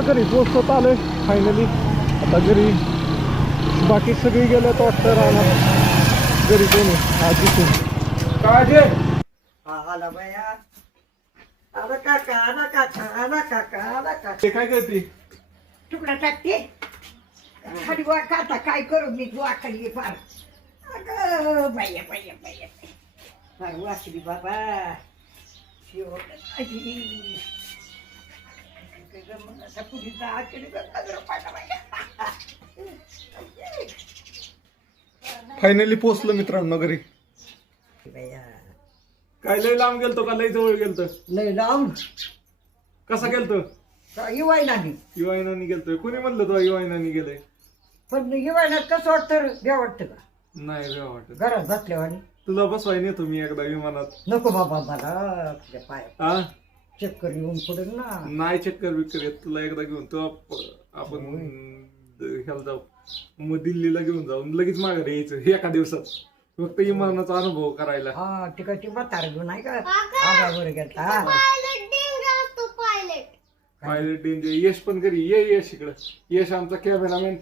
आता घरी पोहोचत आलोय फायनली. आता घरी बाकी सगळी गेले तर वाटतं राहणार घरी कोणी आजीतून काय आला बाया आला काका आला काका आला काका आला काका. ते काय करते तुकडा टाकते खाली वा खाता काय करू मी वा खाली फार अगं बाया बाया बाया फार वाचली बाबा शिव फायनली पोहोचलो मित्रांनो घरी. काय लय लांब गेलतो का लय जवळ गेलतो? लय लांब. कसा गेलतो? युवायनानी युवाईनानी गेलतोय. कोणी म्हणलं तो युवाईनानी गेलंय? पण युवायनात कसं वाटतं बे वाटतं का? नाही बे वाटत. घरात बसल्यावानी. तुला बसवाय नेतो मी एकदा विमानात. नको बाबा मला तुझ्या पाय हा चक्कर येऊन पडेल ना. नाही चक्कर बिक्कर येत तुला एकदा घेऊन तो आपण ह्याला जाऊ मग दिल्लीला घेऊन जाऊ लगेच माघारी यायचं एका दिवसात फक्त विमानाचा अनुभव करायला. हा तिकडची म्हातार घेऊन आहे का आगावर गेला पायलट डेंजर. यश पण घरी ये यश इकडं. यश आमचा कॅमेरामॅन.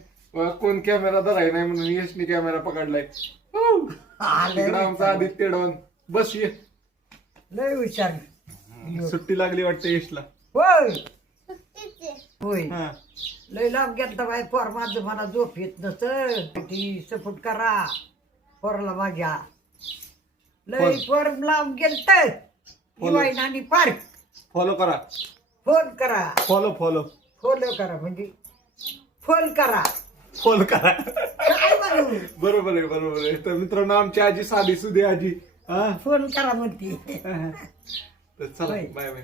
कोण कॅमेरा धराय नाही म्हणून यशने कॅमेरा पकडलाय. इकडं आमचा आदित्य डॉन. बस ये. लय विचार सुट्टी लागली वाटतं यशला. होय होय हा लय लांब गेलता बाई पोर माझं मला झोप येत नसतं ती सपोर्ट करा पोराला माझ्या. लय पोर लांब गेलत आणि पार्क. फॉलो करा. फोन करा. फॉलो फॉलो फॉलो करा म्हणजे फोन करा. फॉलो करा. काय म्हणू बरोबर आहे बरोबर आहे. तर मित्रांनो आमची आजी साधी सुधी आजी. हा फोन करा म्हणते. तर चला बाय बाय.